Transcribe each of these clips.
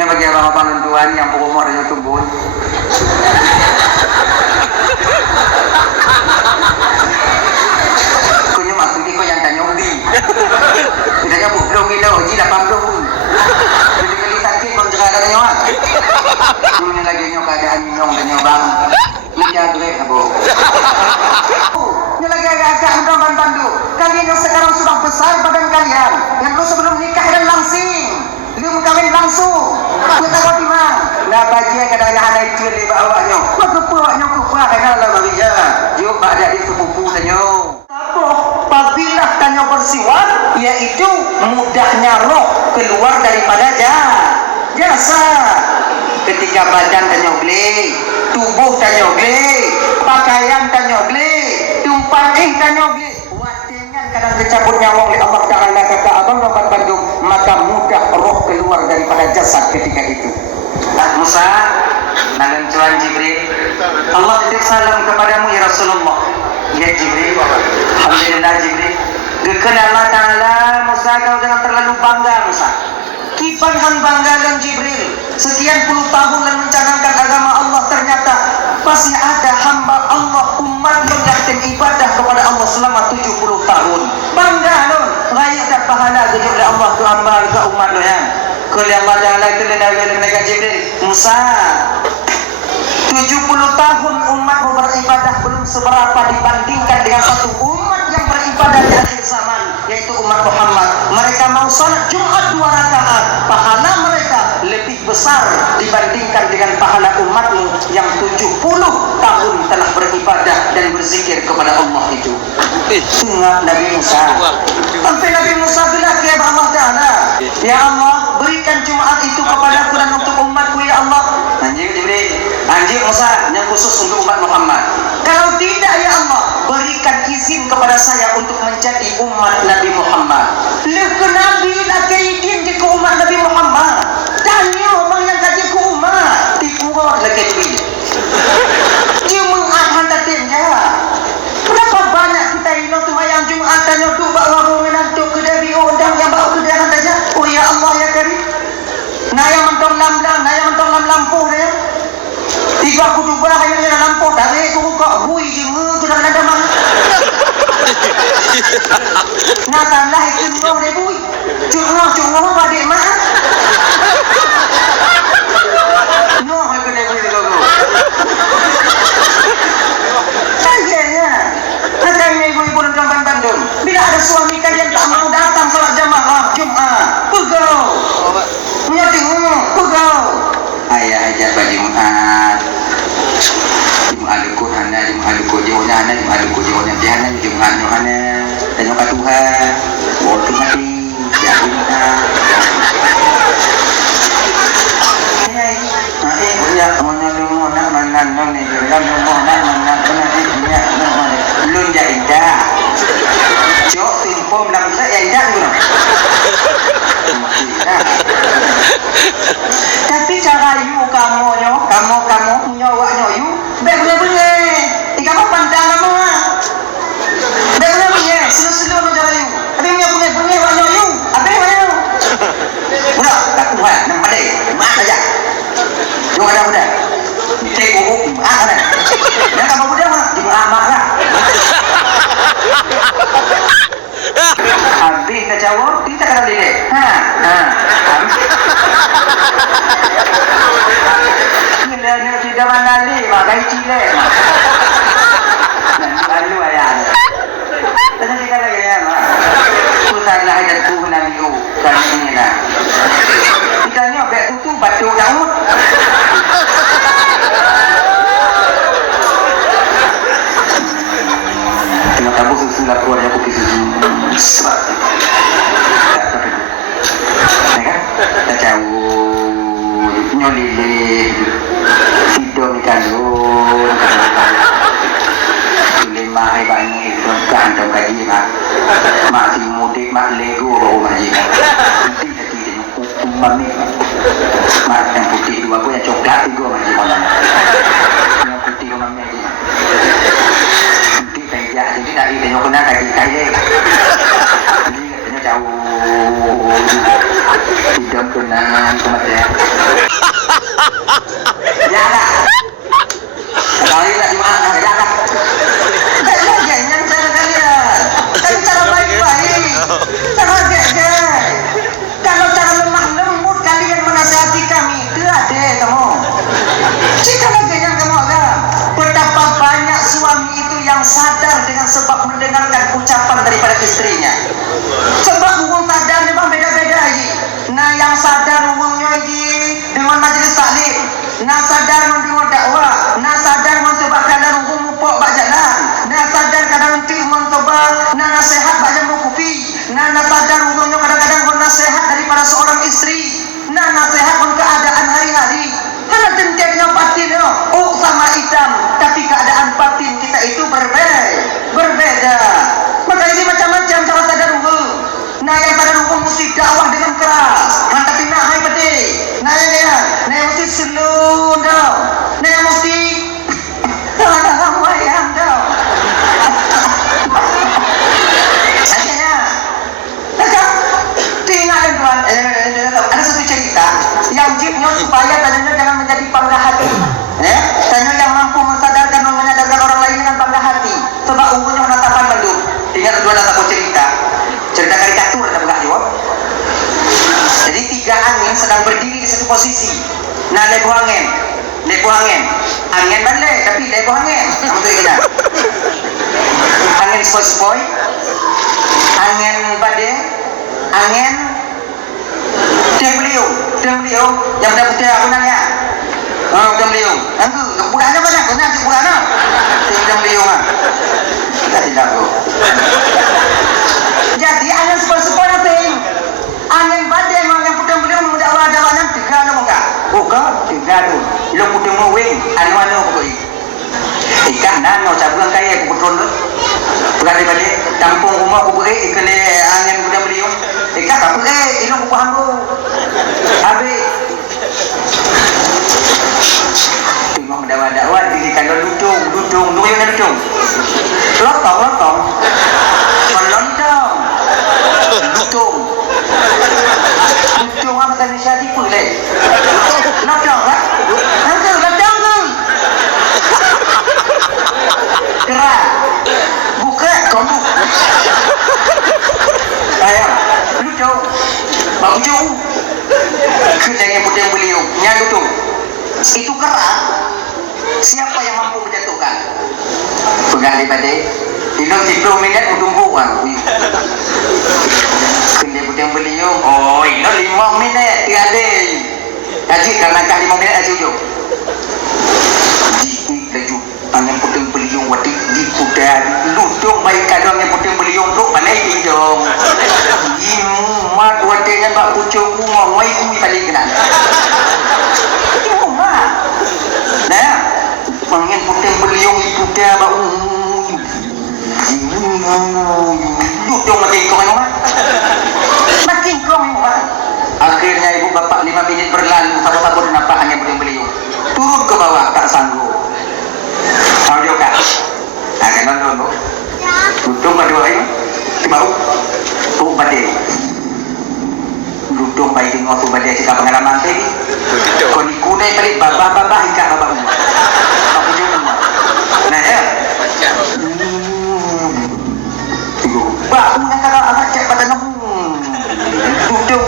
Nya bagi abang-abang tuan yang berumur dengan tumbun. Kunya maksud ni kau yang tanya ubi. Kita nya belum kilo, ji 80. Jadi kali sakit kau jaga ada nyawa. Kunya lagi nyawa keadaan minum dan nyawa bang. Ni jaga abo. Ini lagi agak-agak undang bantu. Kalian yang sekarang sudah besar badan kalian, yang dulu sebelum nikah dan langsing, belum kawin langsung. Kita kau di mana? Nah bagi kadang-kadang ada itu di bawahnya. Maka puaknya kupa kadang lah bagi jalan. Jauh pada di sepupu tanya. Apabila tanya bersiwak, yaitu mudahnya roh keluar daripada jasa. Ketika badan tanya beli, tubuh tanya beli, pakaian tanya beli, tumpang tanya beli. Watingan kadang dicabut nyawa oleh Allah Ta'ala kata abang dapat Bandung, maka mudah roh keluar daripada jasad ketika itu. Musa, nagan Tuhan Jibril, Allah titip salam kepadamu ya Rasulullah. Ya Jibril, alhamdulillah Jibril. Gekan Allah Ta'ala, Musa kau jangan terlalu bangga Musa. Kipanhan bangga dan Jibril. Sekian puluh tahun dan mencanangkan agama Allah, ternyata masih ada hamba Allah umat yang ibadah kepada Allah selama 70 tahun. Bangga non, layak dan pahala kepada oleh Allah tu hamba ke umat lo yang. Kalau Allah Taala itu dengan Jibril, Musa 70 tahun umat beribadah belum seberapa dibandingkan dengan satu umat yang beribadah di akhir zaman, yaitu umat Muhammad. Mereka mau salat Jumat 2 rakaat, pahala mereka lebih besar dibandingkan dengan pahala umatmu yang 70 tahun telah beribadah dan berzikir kepada Allah itu. Sungai Nabi Musa. Sampai Nabi Musa bilang kepada Allah Ta'ala, ya Allah, berikan Jumat itu kepadaku dan untuk umatku ya Allah. Anjing Jibril, anjing Musa yang khusus untuk umat Muhammad. Kalau tidak ya Allah, berikan izin kepada saya untuk menjadi umat Nabi Muhammad. Lepas Nabi nak izin ke umat Nabi Muhammad. Tanya orang yang kaji ke umat. Dikuat lagi duit. Dia mengahhan tatimnya. Berapa banyak kita hilang semayang Jumat tanya tu bawa menantu ke dari orang yang bawa ke dalam saja. Oh ya Allah ya Karim. Naya mentong lamlang, naya mentong lampu dia. Tiga kudubah yang ada lampu tarik tu kok bui jemu tu dalam ada mana. Nak tanah itu mau dia bui. Cuma pada mana? No, aku dah bui logo. Kayaknya ada ibu-ibu dalam Bandung. Bila ada suami kalian tak mau datang salat jamaah Jumat, pegau. Pegau. Ayah ajak baju Jumat. Jumat lukut hana, Jumat lukut jauhnya hana, Jumat lukut jauhnya hana, Jumat hana. Tanya ke Tuhan, boleh mati, jadi kita. Ya, mana lu nak mana ni? Kalau lu nak mana ni punya lu jadi dah. Jok tumpom nak saya dah tu. Tapi cara you kamu punya awaknya you benar-benar tiga apa pandang kamu benar-benar selu-selu no cara you tapi punya awaknya you apa you udah tak kuat nak pandai mak saja you ada udah cek buku ada yang kamu udah mah di mak lah habis dah jawab kita kena delay ni tidak mandali mak kai cile lalu ayah tadi kita lagi ya mak usaha lah dan tu nabi u kami ni lah kita ni abek tu batu daun kena tabu susu lah keluar aku pergi susu serat ya kan tak jauh nyolili hidup ni kandung lima hari banyak itu kandung kaji mak si mudik mak lego baru maji nanti dia umam ni mak yang putih dua aku yang coklat tiga maji malam yang putih umamnya je nanti penjak jadi tadi tengok kena kaki kaya jadi katanya jauh hidup kenangan kematian Ya lah. Kali tak dimana ya lah. Jangan cara kalian. Kan cara baik-baik. Cara gede. Kalau cara lemah lembut kalian menasihati kami, itu ada kamu. Jika lagi yang kamu agak betapa banyak suami itu yang sadar dengan sebab mendengarkan ucapan daripada istrinya. Sebab hubung sadar memang beda-beda lagi. Nah yang sadar hubungnya lagi dengan majlis taklim. Nah sadar mendengar dakwah. Nah sadar mencoba kadang hubung mupok bak jalan. Nah sadar kadang nanti mencoba nah nasihat bak jamu kopi. Nah sadar hubungnya kadang-kadang nasihat daripada seorang istri. Nah nasihat pun keadaan hari-hari. Karena tentunya batinnya oh sama hitam, tapi keadaan batin kita itu berbeda. Maka ini macam-macam cara sadar hukum. Nah yang sadar hukum mesti dakwah dengan keras. Hantar tina hai peti. Nah yang mesti selun tau. Nah yang mesti dalam wayang tau. Akhirnya, tinggal tuan. Ada satu cerita yang jibnya supaya tadinya jangan menjadi pangga hati. Tanya yang mampu mensadarkan dan menyadarkan orang lain dengan pangga hati. Sebab umumnya menatapan bandung. Ingat dua aku cerita karikatur ada pernah jawab. Jadi tiga angin sedang berdiri di satu posisi. Nah lebuh angin, angin bandai tapi lebuh angin. Kamu tahu kita? Angin sepoi, angin badai, angin Tiang beliung yang dah putih aku nanya. Tiang beliung. Anggu, bulannya banyak, kau nanti bulannya. Tiang beliung ah. Kita tidak tahu. Jadi angin sepoi nanti. Angin badai memang yang putih beliung dakwah-dakwahnya tiga ada muka. Buka tiga tu. Lo putih mewing, anu pokok. Ikan nano cabang kaya aku betul tu. Bukan daripada kampung rumah aku beri ikan angin putih beliung. Ikan apa ilmu buah aku. Habis tengok dakwah-dakwah di kalau dudung yang dudung lotong dudung apa tadi saya tipu leh lotong kan lotong gerak buka kamu ayo dudung bau jauh kerjanya putih beliau nyadu tuh itu kerak siapa yang mampu menjatuhkan pegang daripada hilang 10 minit menungguan kerja putih beliau oh hilang 5 minit tiada haji karena kah 5 minit haji ujung laju angin putih beliau wadi di kuda ludung baik kadang yang putih beliau tu pandai hidung mat wadenya bak pucuk rumah wai kui paling kena itu rumah nah angin putih beliau itu dia bak ludung makin kau rumah makin kau rumah akhirnya ibu bapak 5 minit berlalu sabar-sabar nampak angin putih beliau turun ke bawah tak sanggup audio kak akan nonton tu ludung berdua ini bau tu badai ludung baik dengan tu badai jika pengalaman tadi kau ni kunai balik babah ikat babah rumah aku jumpa nah ya bau yang kalau anak cek pada ludung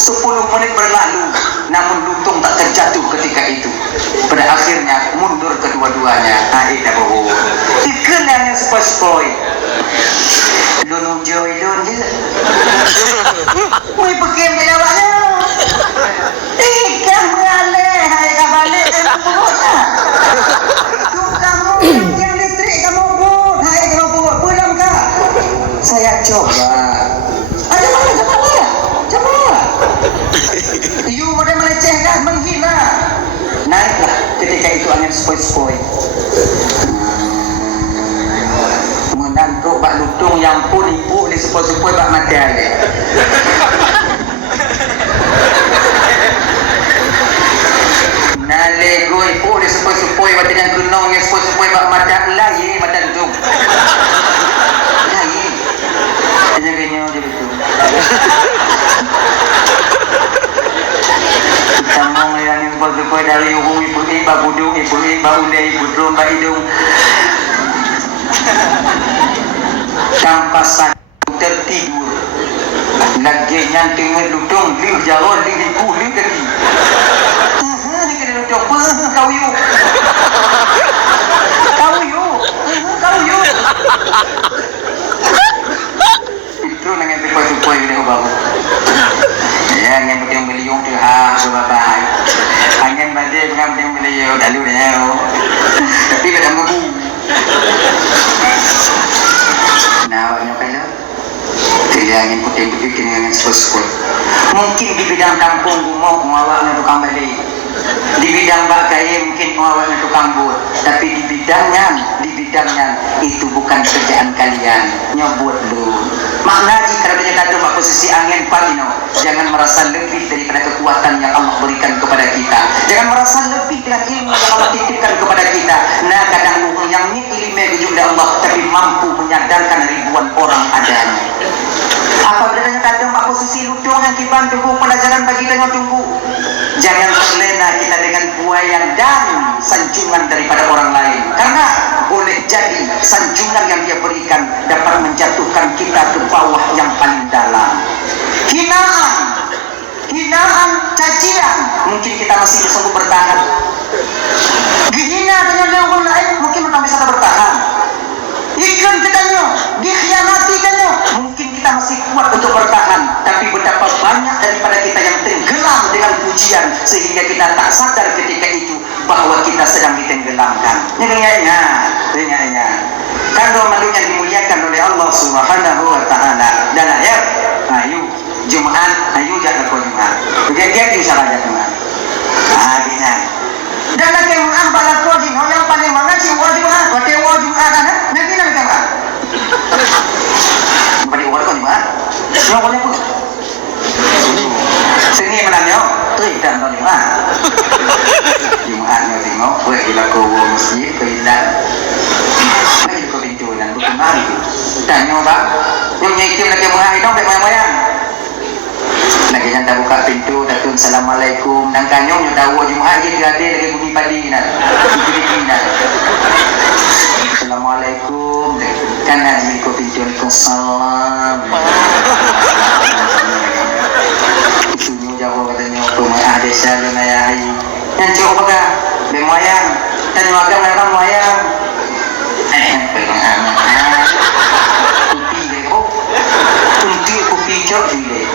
10 menit berlalu namun ludung tak terjatuh ketika itu pada akhirnya mundur kedua-duanya dah bohong ikan yang sepoi lun joy lun je mui pekim ke jawabnya ikan mengalih hai kabalik tu kamu yang listrik kamu pun hai kamu pun pulang kah saya coba ada mana coba you boleh melecehkan menghina naiklah ketika itu angin sepoi-sepoi menantuk bak ludung yang pun ibu ni sepoi-sepoi bak mati aja nalego ibu ni sepoi-sepoi bak dengan gunung yang sepoi-sepoi bak mati lagi mati ludung lagi kenyo-kenyo je betul dari ibu iba budung ibu iba ulai budung ba hidung tanpa tertidur lagi nyanting ngedudung liu jaron liu diku liu kaki ni kena dudung kau yuk itu nanti pipoi udah bau ya yang penting beliung tu ha sebab angin badai yang penting beliau dalu dah tapi kadang mabu nah awaknya kalau kalian putih-putih kena sepuluh mungkin di bidang kampung rumah awaknya tukang balik di bidang bagai mungkin awaknya tukang buat tapi di bidangnya itu bukan kerjaan kalian nyobot lu makna jika ada kata posisi angin palino jangan merasa lebih daripada kekuatan yang Allah berikan kepada kita jangan merasa lebih dengan ilmu yang Allah titipkan kepada kita nah kadang yang ni ilmu kejuda Allah tapi mampu menyadarkan ribuan orang adanya apabila kadang posisi ludung yang kita tunggu pelajaran bagi kita tunggu jangan terlena kita dengan buaya dan sanjungan daripada orang lain karena boleh jadi sanjungan yang dia berikan dapat menjatuhkan kita ke bawah yang paling dalam hinaan cacian mungkin kita masih sanggup bertahan dihina dengan orang lain mungkin kita bisa bertahan iklan katanya dikhianati katanya mungkin kita masih kuat untuk bertahan tapi betapa banyak daripada kita yang tenggelam dengan pujian sehingga kita tak sadar ketika itu bahwa kita sedang ditenggelamkan ingat kalau malu yang dimuliakan oleh Allah Subhanahu wa ta'ala dan ayat ayo Jumat ayo jangan kau Jumat dia bisa baca Jumat bisa dan lagi mengambil kau Jumat yang paling mengaji Jumat pakai Jumat kan nanti nak apa pakai Jumat yang boleh pun sini menanya tu dan tahun Jumat Jumatnya tengok boleh dilakukan masjid keindah boleh kau pintu dan bukan mari tanya bang yang nyikim lagi mengaji dong baik moyang lagi yang tak buka pintu datun assalamualaikum dan kanyong yang tahu Jumat dia ada lagi bunyi padi nak assalamualaikum kan nak buka pintu Waalaikumsalam itunya jawab katanya rumah ada salun ayah yang coba kah bemoyang dan warga mereka moyang kopi deh kok kopi cok deh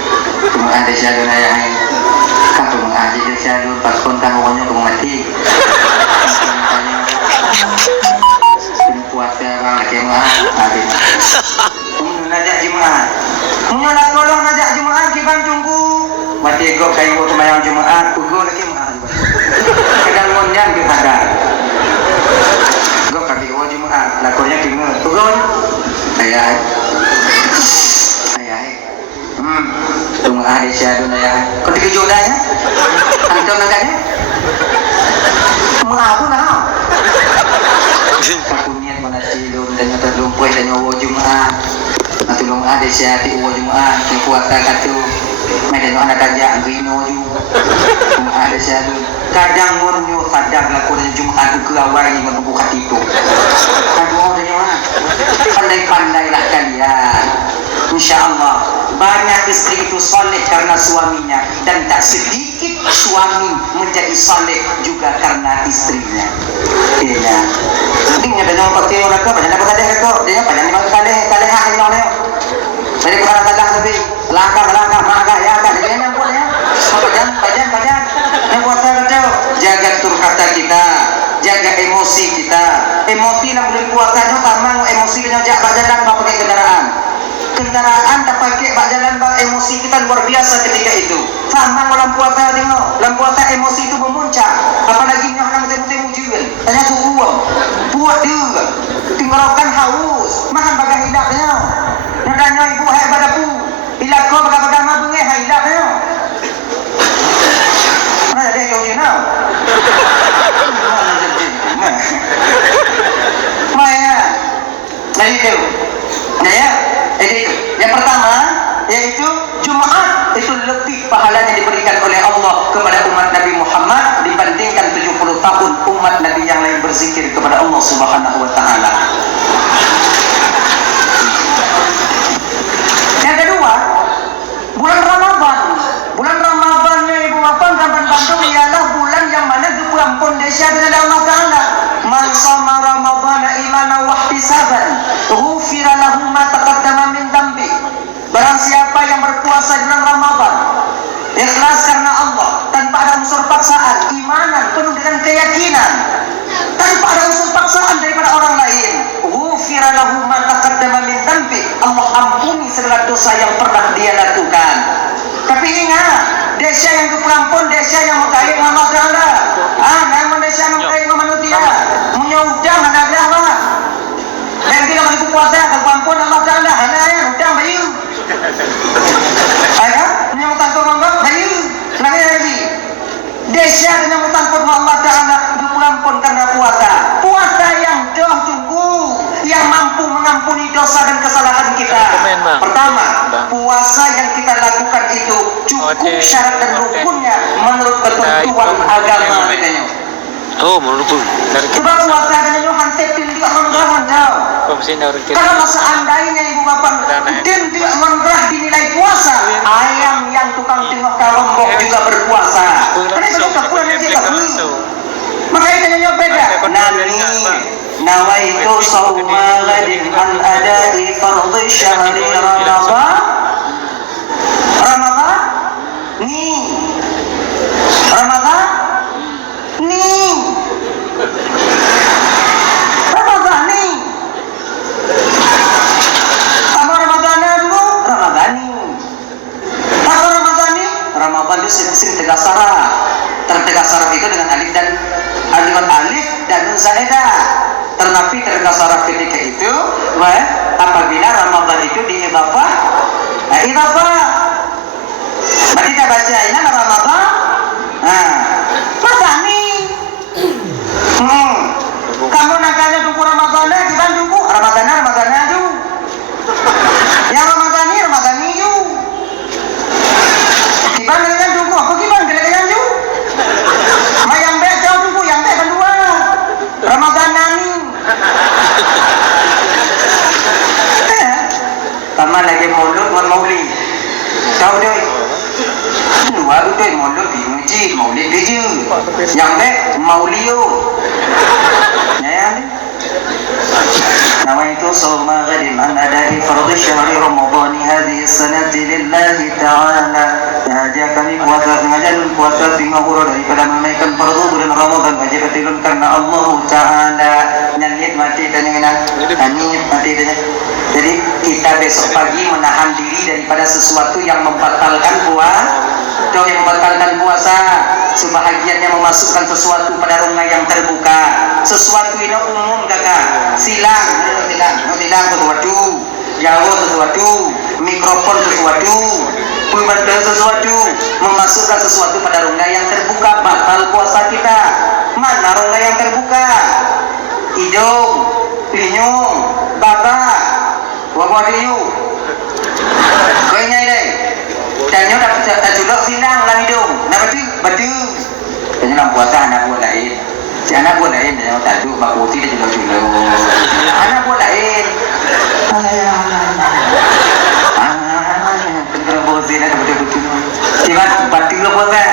rumah ada salun ayah kan rumah ada salun pas kontak awalnya kamu mati puasa orang lagi ada najak Jumaat nak tolong najak Jumaat kita tunggu mati kok kayu sembahyang Jumaat ugo lagi kadang monyan kita ada kok kaki Jumaat lakonnya dengar ugo ayah Jumaat di syadun ayah kau dikejodoh ya antum nangkanya mau nak kapunyat mana cilun dan nyata lumpur dan nyawa Jumaat natulong ada siya ti uwa Jumaat yung puwata katu may dano anak kanya ang rino yung ada siya doon kadang mo nyo sadang lako na Jumaat kung kaway yung mabubukat ito kadang mo nyo pandai-pandai lah kalian InsyaAllah banyak istri itu soleh karena suaminya dan tak sedikit suami menjadi soleh juga karena istrinya iya penting ada yang pakai orang tu banyak apa kadeh kau dia banyak memang kadeh hak ini orang jadi bukan kadang tapi langkah maka ya kan dia yang buat ya pajan yang buat tu jaga tur kata kita jaga emosi kita emosi nak boleh puasanya sama emosi kena jaga jalan mau pakai kendaraan tak pakai bak jalan bak emosi kita luar biasa ketika itu sama dalam puasa tengok dalam puasa emosi itu memuncak apalagi yang orang temu jual tanya tu uang buat dia tinggalkan haus makan bagai hidapnya nadanya ibu hai badapu bila kau bagai mah bunge hai hidapnya mana dia kau ni now Maya jadi tu ya jadi yang pertama yaitu Jumaat itu lebih pahala yang diberikan oleh Allah kepada umat Nabi Muhammad dibandingkan berzikir kepada Allah Subhanahu wa taala. Yang kedua, bulan Ramadan. Bulan Ramadannya Ibu Bapak Kabupaten Bandung ialah bulan yang mana diampun dosa dengan Allah Taala. Man shoma Ramadhana imanan wa ihtisaban, ghufira lahu ma taqaddama min dhanbi. Barang siapa yang berpuasa di bulan Ramadan ikhlas karena Allah, tanpa ada unsur paksaan, imanan penuh dengan keyakinan, tanpa ada unsur paksaan daripada orang lain, ghufira lahu ma taqaddama min dhanbi. Allah ampuni segala dosa yang pernah dia lakukan. Tapi ingat, dosa yang kepelampun, dosa yang mengkait Allah Taala. Namun dosa yang mengkait manusia, menyudang anak Allah. Dan tidak begitu puasa, kepelampun Allah Taala, hanya udang bayu. Ayah, menyambutkan kurma bayu. Lagi. Dosa menyambutkan kurma Allah Taala, kepelampun karena puasa. Puasa yang doh tunggu, yang mampu mengampuni dosa dan kesalahan kita. Pertama, puasa yang kita lakukan itu cukup syarat dan rukunnya menurut ketentuan agama katanya. Oh, menurut tu. Coba puasa katanya hantar tidak mengerah jauh. Kalau seandainya Ibu Bapak dan tidak mengerah dinilai puasa, ayam yang tukang tengok karombok juga berpuasa. Karena itu tak pulang nanti tak pulang. Makanya katanya beda. Nawaitu sawma ghadin an adai fardhi syahri Ramadan. Ramadan itu sering tegas saraf. Tertegas saraf itu dengan alif dan nun zaidah. Tetapi tegas saraf ketika itu apabila Ramadan itu diidhafah. Berarti kita baca ini Ramadan. Madani. Kamu nakanya tunggu Ramadan kita tunggu Ramadan aja. Yang Ramadan yuk. Gimana kan tunggu apa gimana kalian yuk? Mayang be jauh tunggu yang be kedua. Ramadhanani. Sama lagi maulud maulid. Tahu deh. Dua itu maulud di masjid, maulid aja. Yang be maulio. Ya. Nawaitu sawma ghadin an adai fardhi syahri Ramadan hadhihi sanati lillahi ta'ala. Sahaja kami puasa 5 bulan daripada menunaikan fardu bulan Ramadan wajib betul karena Allah Ta'ala. Nyanyit mati dan jadi kita besok pagi menahan diri daripada sesuatu yang membatalkan puasa. Sebahagiannya memasukkan sesuatu pada rungai yang terbuka. Sesuatu ini umum kakak. Silang sesuatu, Jawa sesuatu, mikrofon sesuatu, pembantu sesuatu, memasukkan sesuatu pada rungai yang terbuka, batal puasa kita. Mana rungai yang terbuka? Hidung, linyung, babak, wabadiu. Kayaknya ini. Tanya dapat julok silang lah hidung. Nah batu. Tanya nak puasa anak buat lain. Si anak buat lain yang tadu bakuti dia julok. Anak buat lain. Kalau bosan ada betul-betul. Cuma batu lo puasa.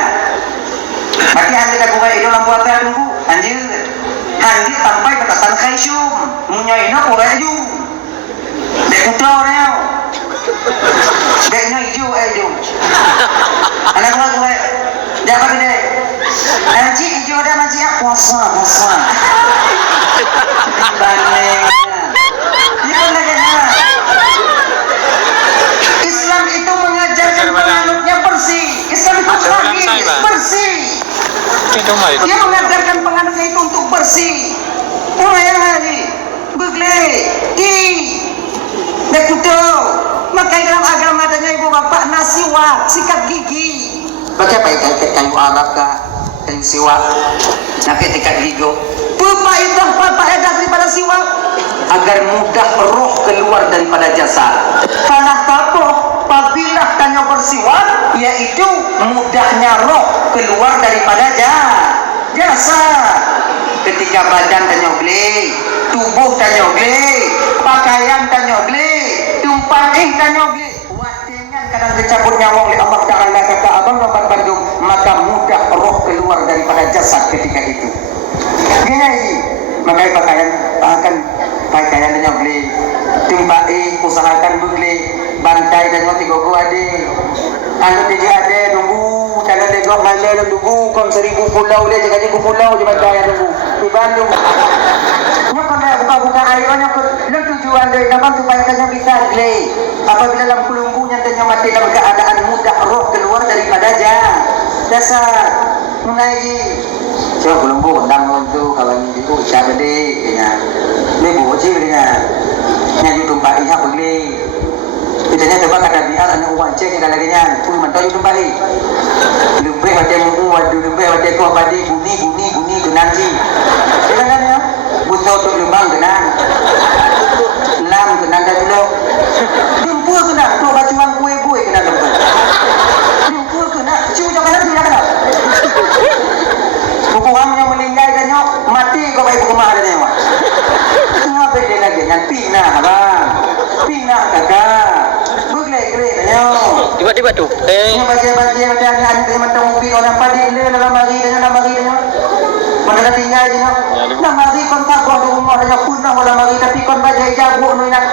Mati anda tak buka itu dalam puasa tunggu. Anjir sampai batasan kaisum. Munyaina korek ju. Dek kuda orangnya. Deknya hijau. Anak gue jangan gede. Nanti hijau ada nanti puasa. Balik. Itu lagi. Islam itu mengajarkan penganutnya bersih. Islam itu bersih. Dia mengajarkan penganutnya itu untuk bersih. Orang hari begle Bekudo. Makanya dalam agama adanya Ibu Bapak nasiwak, sikat gigi. Pakai kayu Arab kah? Kayu siwak. Pakai sikat gigi. Bapak itu apa edah daripada siwak? Agar mudah roh keluar daripada jasad. Karena tapoh apabila tanya bersiwak, yaitu mudahnya roh keluar daripada jasad. ketika badan tanya beli, tubuh tanya beli, pakaian tanya beli, tumpah tanya beli. Watingan kadang dicabut nyawa oleh Allah Ta'ala kata abang Bapak Bandung, maka mudah roh keluar daripada jasad ketika itu. Gini, makanya pakaian tanya beli, tumpah usahakan beli, bantai tanya tiga ade, anu tiga ade nunggu. Kalau tengok mana nak tunggu kon 1000 pulau dia jadi ku pulau je bandar yang tunggu di Bandung. Nyok kena buka-buka air nyok lu tujuan dari kapan supaya kanya bisa beli. Apabila dalam kulungkunya tanya mati dalam keadaan mudah roh keluar daripada dasar. Mengaji. Coba kulungku undang tu kawan itu siapa deh ya. Ni boci dia. Nyanyi tumpah ihak beli. Kitanya coba kata biar anak uang cek kita lagi nya, pun mentau itu kembali. Lebih macam waduh lebih macam kau padi buni kenanji. Jangan ya, butuh untuk lubang kenan. Lam kenan dah dulu. Lumpur kenan, tu bacuan kue kenan lumpur. Lumpur kenan, cuci jangan nanti dah kenan. Buku kamu yang meninggal dan nyok mati kau baik buku mahal ni mak. Kenapa dia lagi yang pinah bang? Pinah kakak. Tiba-tiba tu. Ini bagi-bagi macam ni ada teman-teman ubi orang padi le dalam mari dia. Mana tinggal je nak. Nak mari kon tabah di rumah dia punah dalam mari tapi kon bajai jabuk ni nak.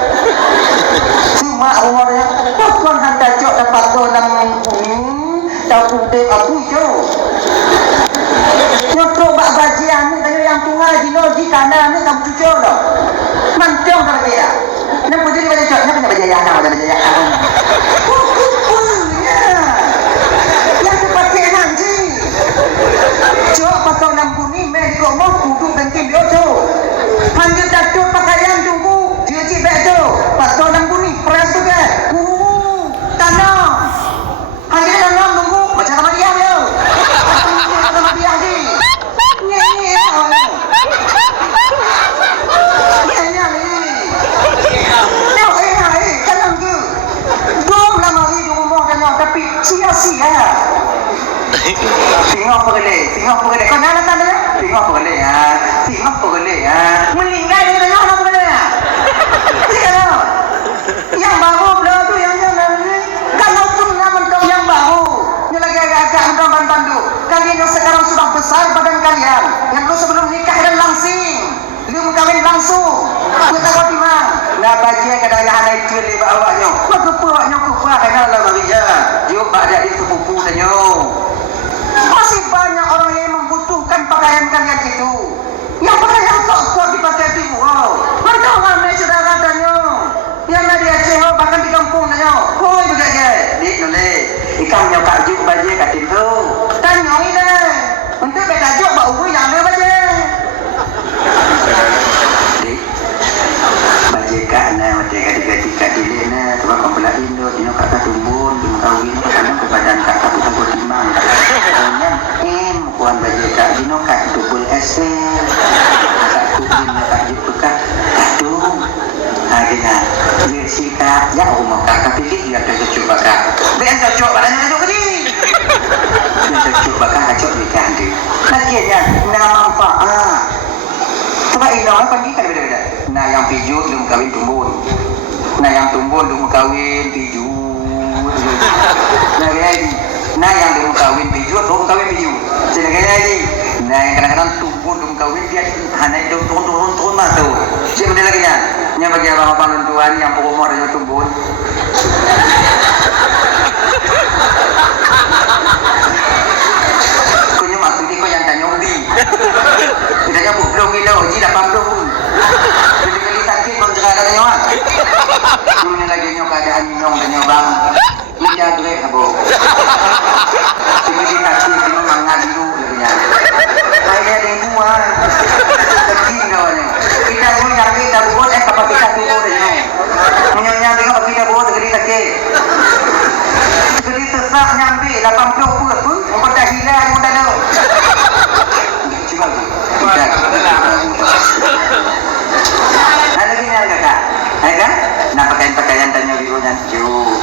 Cuma rumah dia. Kon hantar jok dapat tu nang tahu dek aku jo. Nyoto bak bajian ni tanya yang tunggal jino di kanan ni kamu cucuk dah. Mantong kalau dia. Nak pergi baca jok, nak kena baca yang nak baca yang. Yang terpakai nanti. Jok patau lampu ni mereka mau duduk penting dia tu. Panggil datuk pakaian tunggu dia cibek tu. Patau lampu ni peras tu kan. Tanam. Panggil tanam tunggu macam sama dia tu. Macam sama dia ni. Ni. Tapi sia-sia. Tengok pergelé. Kau nak tanda? Tengok pergelé Meninggal dia tengok nak pergelé Tengok. Yang baru pula tu yang ni. Kalau pun nak mentong yang baru. Ni lagi agak-agak mentong bandu. Kalian yang sekarang sudah besar badan kalian. Yang dulu sebelum nikah dan langsing. Lu kahwin langsung. Kita tahu di mana. Lah bagi kadang yang ada itu di bawahnya. Maka puaknya kupa kena lah bagi ya. Jom ada di sepupu saja. Masih banyak orang yang membutuhkan pakaian kalian itu. Yang pakaian kok dipakai di wow. Mana ramai saudara tanya. Yang ada Aceh bahkan di kampung tanya. Hoi begitu. Dik noleh. Ikan yang kak juk baju katin tu. Tanya ini. Untuk beta juk bau yang ada baju. Bajeka na mateka tiga dili na sebab pembela Indo tino kakak tumbun tino kawin kadang kebadan kakak bukan timang kemudian kuan bajeka tino kak tubul esel kakak tubin kakak jutukan kadung akhirnya bersihkan ya umum kakak pilih dia cocok bakal biar cocok badannya cocok ni cocok bakal cocok di kandi akhirnya nama manfaat. Sebab ini orang pergi kan beda-beda. Nah yang pijut belum kahwin tumbun. Nah yang tumbun belum kahwin pijut. Nah yang belum kahwin pijut belum kahwin pijut. Jadi kayak ini. Nah yang kadang-kadang tumbun belum kahwin dia hanya itu turun masuk. Jadi benda lagi nya. Yang bagi abang-abang tuan yang pokok ada tumbun. Maksudnya kau yang tanya ubi. Kita nyambut belum kilo, ji 80. Jadi kali sakit kau cakap ada tanya orang. Punya lagi nyok keadaan nyong tanya bang. Minta duit apa? Cuma di taksi cuma mangan dulu katanya. Saya ada yang buat. Kecil kawannya. Kita pun yang kita buat kapal kita turun deh. Menyonya tengok kita buat kali sakit. Kali sesak nyampe 80 pun. Kau dah hilang pun dah tahu. Ada lagi ni kakak, kan? Nak pakaian tanya biru dan hijau.